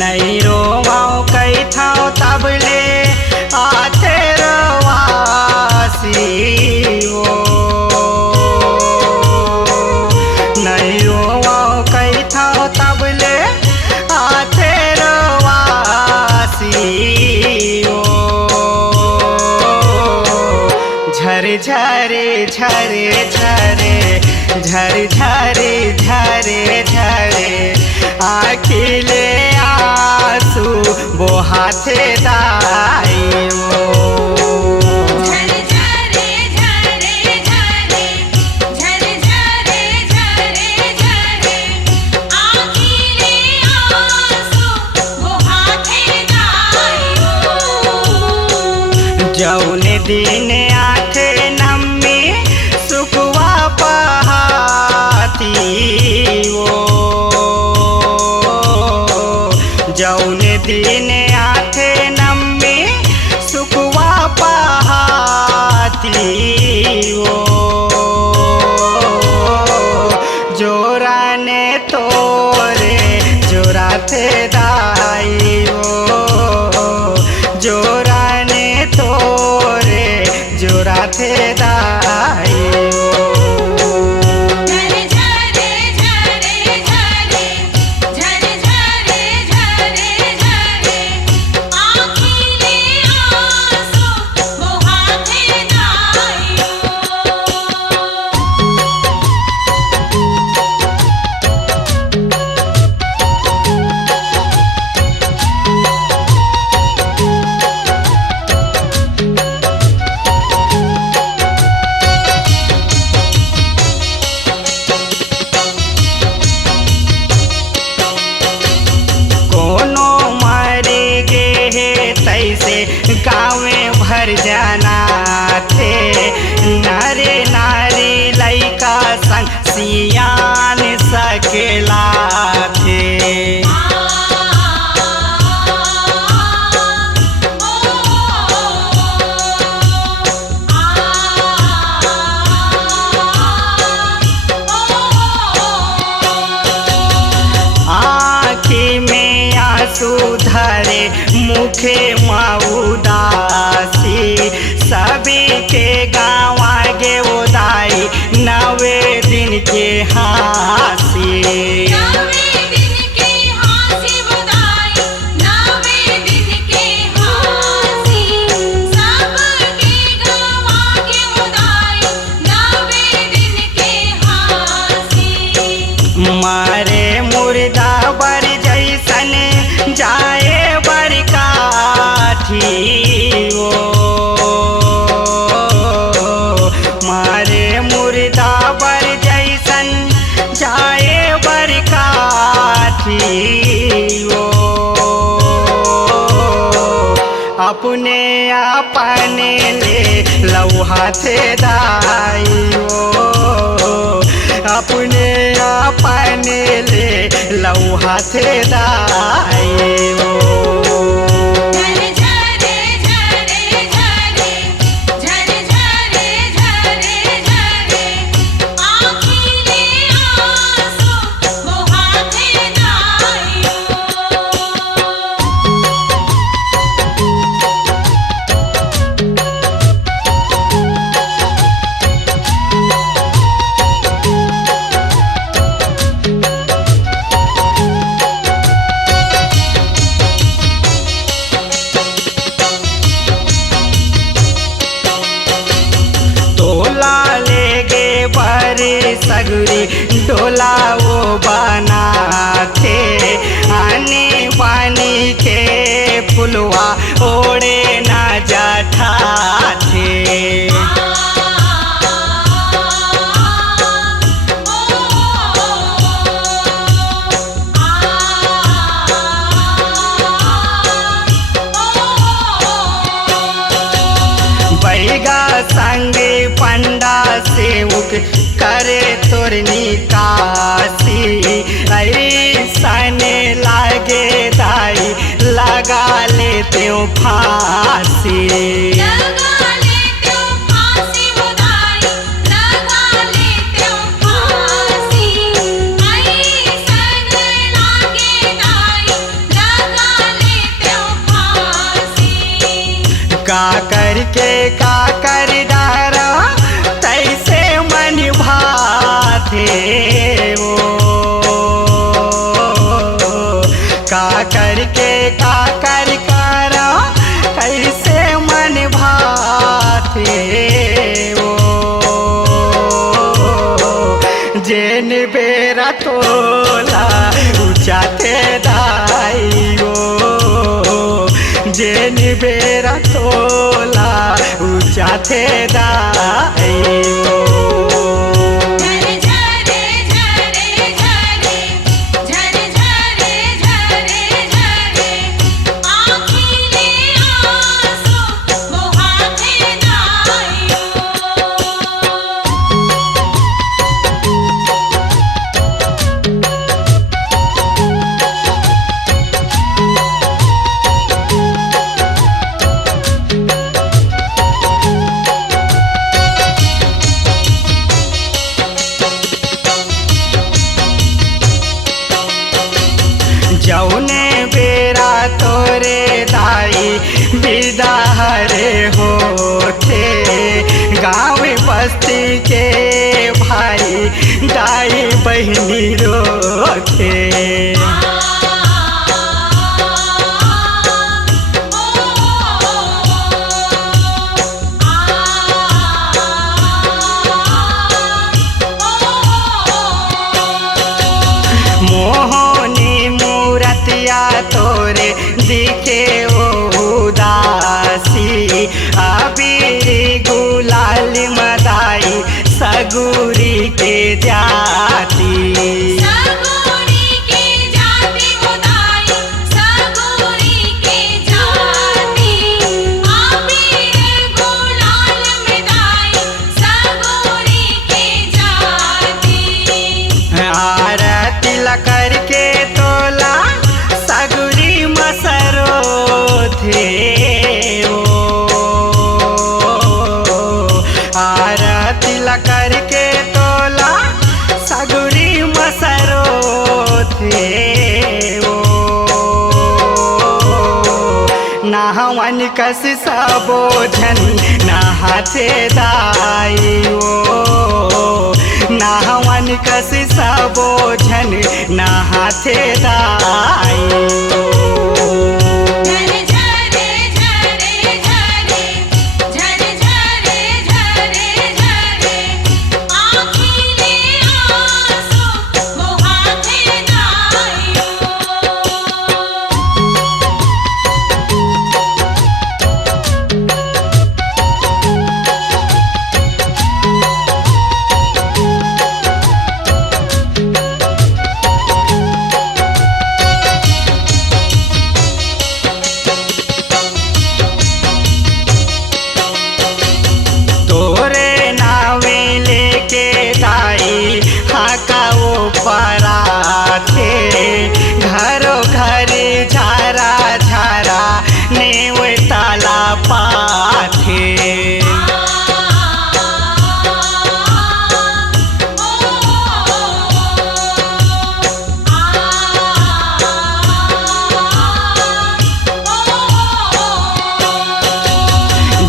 नहीं रोवाओ कई थाओ तबले आते रवासी ओ नहीं रोवाओ कई थाओ तबले आते रवासी ओ झरे झरे झरे झरे झरे झरे झरे झरे आखिले आंसू बोहाते दाइयो झरे झरे झरे झरे झरे झरे झरे झरे आखिले आंसू बोहाते दाइयो जौने दिन आठे नम्मी सुखवा पहाती ओ जौने दिन आठे नम्मी सुखवा पहाती ओ जोरा ने तोरे जोरा थे दाई ओ जोरा ने तोरे जोरा थे दाई ओ झरे झरे झरे झरे झरे झरे झरे झरे आखिले आंसू बोहाते दाइयो कोनो मरे गे हे तैसे गाँवे भर जाना थे नारे नारी लैका संग सियान सकेला थे आँखी में आंसू धरे मुखे उदासी सभी के गाँव आगे उदाई नवे दिन के हासी नवे दिन के हासी बुदाई नवे दिन के हासी सबके गवा के बुदाई नवे दिन के हासी मारे मुर्दा बर जैसन जाए बर काठी ओ मारे मुर्दा बर जैसन जाए बर काठी ओ अपने अपने ले लौहा थे दाई ओ अपने अपने ले लौहा थे दाई ओ झरे झरे झरे झरे झरे झरे झरे झरे आखिले आंसू बोहाते दाइयो तोला ले गे बरे सगरी डोला वो बना थे आने पानी के फुलवा ओढ़े ना जाता थे बैगा संगे पंडा सेवक करे तोर निकासी ऐसन लागे दाई लगा लेते फांसी लगा लेते फांसी बुदाई लगा लेते फांसी ऐसन लागे दाई लगा जेन बेरा तोला उचाते दाइयो जेन बेरा तोला उचाते दाइयो झरे झरे झरे झरे झरे झरे झरे झरे आँखिले आंसू मोहाते दाइयो जौने बेरा तोरे दाई विदा हरे होते गाँव बस्ती के भाई दाई बहनी रोते मोहनी मूरतिया तोरे दिखे उदासी अबीर गुलाल मदाई सगुरी के जाती सगुरी के जाती उदाई सगुरी के जाती आबिर गुलाल मिदाई सगुरी के जाती आरती करके तोला सगुरी मसरो थे आरती करके तोला सगुरी मसरो थे नहवन कस सबोझन नहाते दाइयो नहवन कस सबोझन नहाते दाइयो झरे झरे झरे झरे झरे झरे झरे झरे आँखिले आंसू मोहाते दाइयो तोरे नावे लेके दाई हाका वो पराथे घरो घर झारा झारा नेव ताला पाथे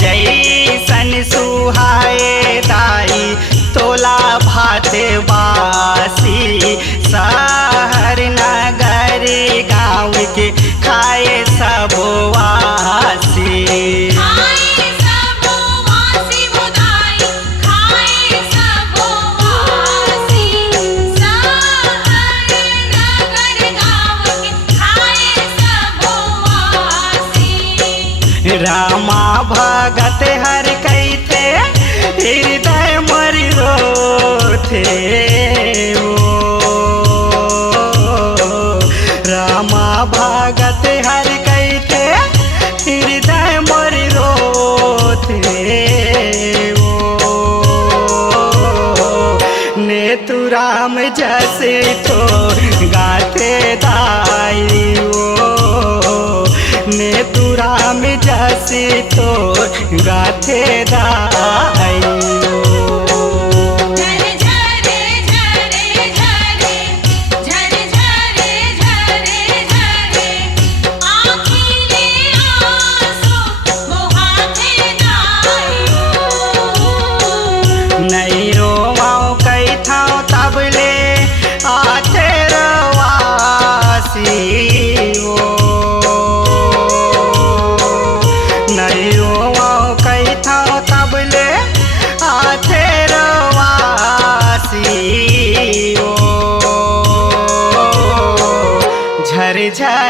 जैसन सुहाए दाई तोला भाते बासी शहर नगर गाँव के खाए सब वासी खाए सबो वासी बुदाई खाए सबो वासी शहर नगर गाँव के खाए सबो वासी रामा भगत हर कैथे हृदय मरि रोथे रामा भगत हर कैथे हृदय मरि रोथे नेतु राम जैसे तो गाते दाइयो नेतु राम जैसे तो गाते दाइयो झरे झरे झरे झरे झरे झरे झरे झरे आँखिले आंसू मोहाते दाइयो नहीं रोवाओ कई थाओ तबले आते रवासी नहीं रोवाओ कई थाओ तबले आते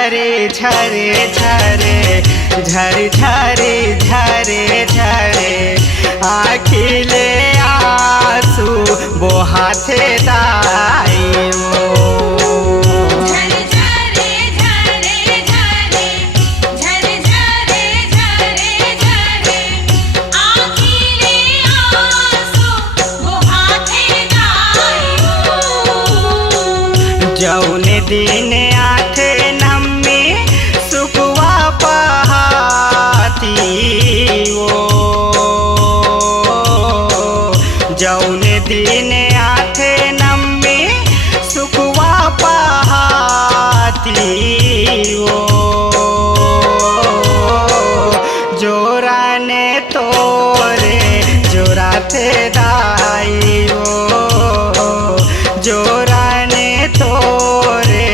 झरे झरे झरे झरे झरे झरे झरे आखिले आंसू बोहाथे दाई हो झरे झरे झरे झरे झरे झरे झरे झरे आखिले आंसू बहाते दाई हो जौने दिन आथे नम्मी सुकुआ पहाती वो जौने दिन आथे नम्मी सुकुआ पहाती वो जोरा ने तोरे जोरा थे दाई वो जोरा ने तोरे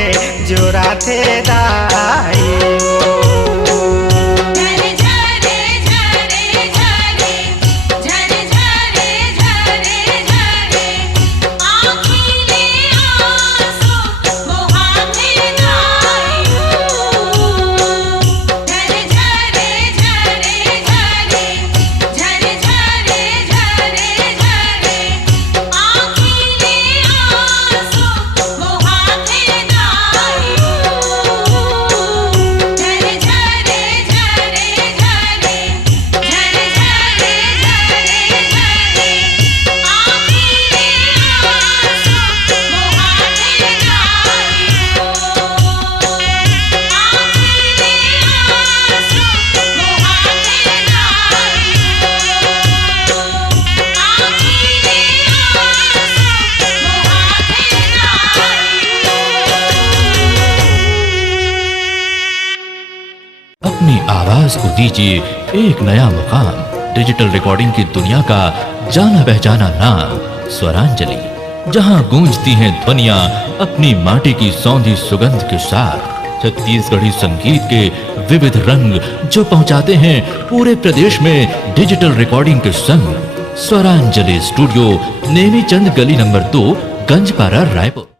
जोरा थे दाई वो झरे झरे झरे झरे झरे झरे झरे झरे आखिले आंसू बहाते दाई हो झरे झरे झरे झरे झरे झरे झरे झरे आखिले आंसू बहाते दाई हो झरे झरे झरे झरे झरे झरे झरे झरे अपनी आवाज को दीजिए एक नया मुकाम। डिजिटल रिकॉर्डिंग की दुनिया का जाना पहचाना नाम स्वरांजलि, जहां गूंजती हैं ध्वनियां अपनी माटी की सौंधी सुगंध के साथ। छत्तीसगढ़ी संगीत के विविध रंग जो पहुंचाते हैं पूरे प्रदेश में डिजिटल रिकॉर्डिंग के संग। स्वरांजलि स्टूडियो, नेमीचंद गली नंबर 2, गंजपारा, रायपुर।